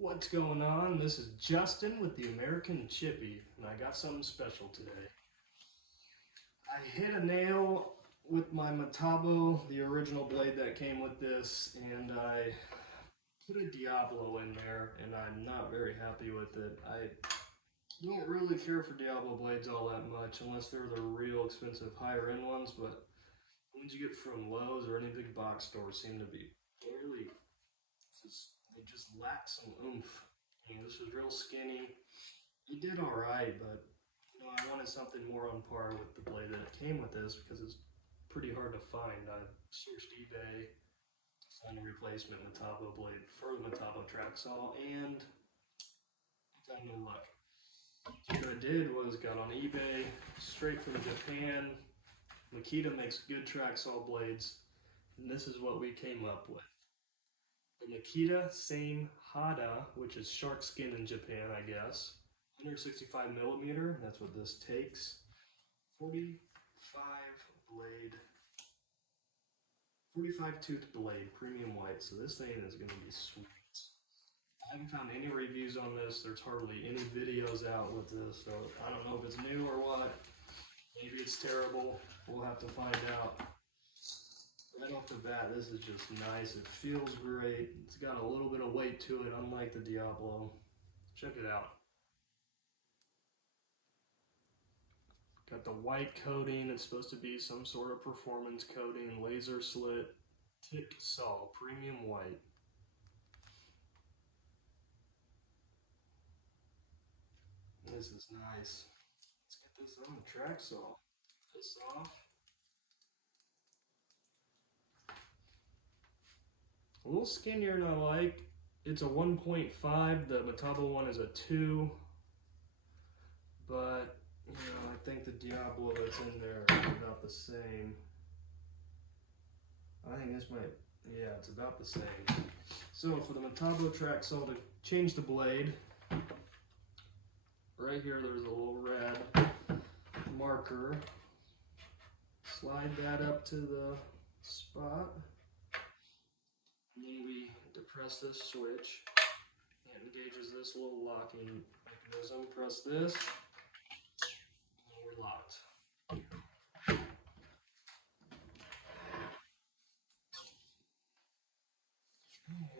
What's going on? This is Justin with the American Chippy, and I got something special today. I hit a nail with my Metabo, the original blade that came with this, and I put a Diablo in there, and I'm not very happy with it. I don't really care for Diablo blades all that much, unless they're the real expensive higher end ones, but the ones you get from Lowe's or any big box store seem to be fairly, they just lack some oomph. This was real skinny. It did all right, but I wanted something more on par with the blade that came with this because it's pretty hard to find. I searched eBay to find a replacement Metabo blade for the Metabo track saw, and I got no luck. What I did was got on eBay straight from Japan. Makita makes good track saw blades, and this is what we came up with. The Makita Same Hada, which is shark skin in Japan, I guess. 165 millimeter, that's what this takes. 45 tooth blade, premium white. So this thing is going to be sweet. I haven't found any reviews on this. There's hardly any videos out with this, so I don't know if it's new or what. Maybe it's terrible. We'll have to find out. Right off the bat, this is just nice. It feels great. It's got a little bit of weight to it, unlike the Diablo. Check it out. Got the white coating. It's supposed to be some sort of performance coating. Laser slit, tipped saw, premium white. This is nice. Let's get this on the track saw. This off. A little skinnier than I like. It's a 1.5. The Metabo one is a 2. But, I think the Diablo that's in there is about the same. I think this might, yeah, it's about the same. So for the Metabo track saw, to change the blade, right here there's a little red marker. Slide that up to the spot. And then we depress this switch. It engages this little locking mechanism. Press this, and we're locked.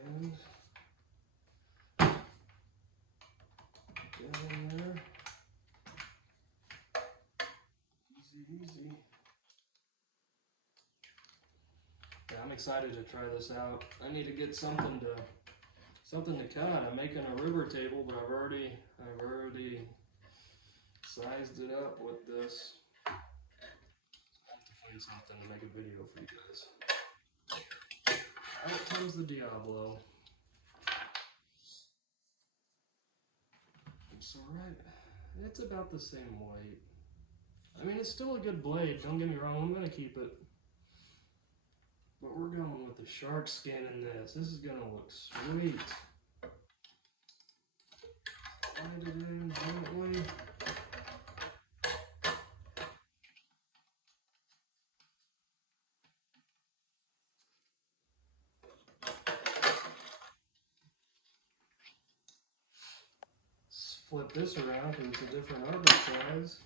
And get in there. Easy, easy. Yeah, I'm excited to try this out. I need to get something to cut. I'm making a river table, but I've already sized it up with this. I have to find something to make a video for you guys. Out comes the Diablo. It's alright. It's about the same weight. I mean, it's still a good blade, don't get me wrong, I'm gonna keep it. But we're going with the shark skin in this. This is gonna look sweet. Slide it in gently. Flip this around because it's a different arbor size.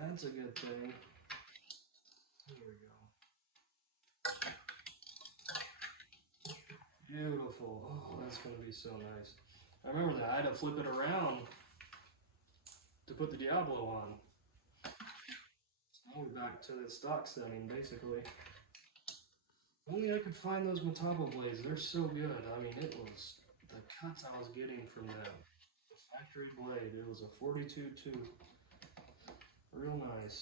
That's a good thing. Here we go. Beautiful. Oh, that's going to be so nice. I remember that. I had to flip it around to put the Diablo on. Now we're back to the stock setting, basically. If only I could find those Metabo blades. They're so good. I mean, it was the cuts I was getting from them. The factory blade. It was a 42 tooth. Real nice.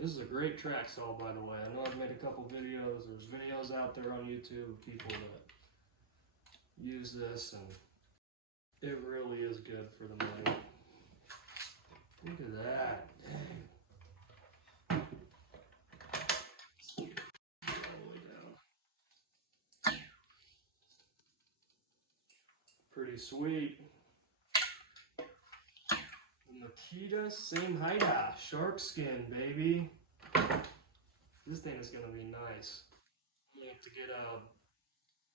This is a great track saw, by the way. I know I've made a couple videos. There's videos out there on YouTube of people that use this, and it really is good for the money. Look at that. Dang. All the way down. Pretty sweet. Makita Same Hada, shark skin, baby. This thing is gonna be nice. We have to get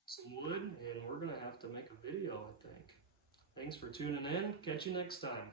some wood, and we're gonna have to make a video, I think. Thanks for tuning in. Catch you next time.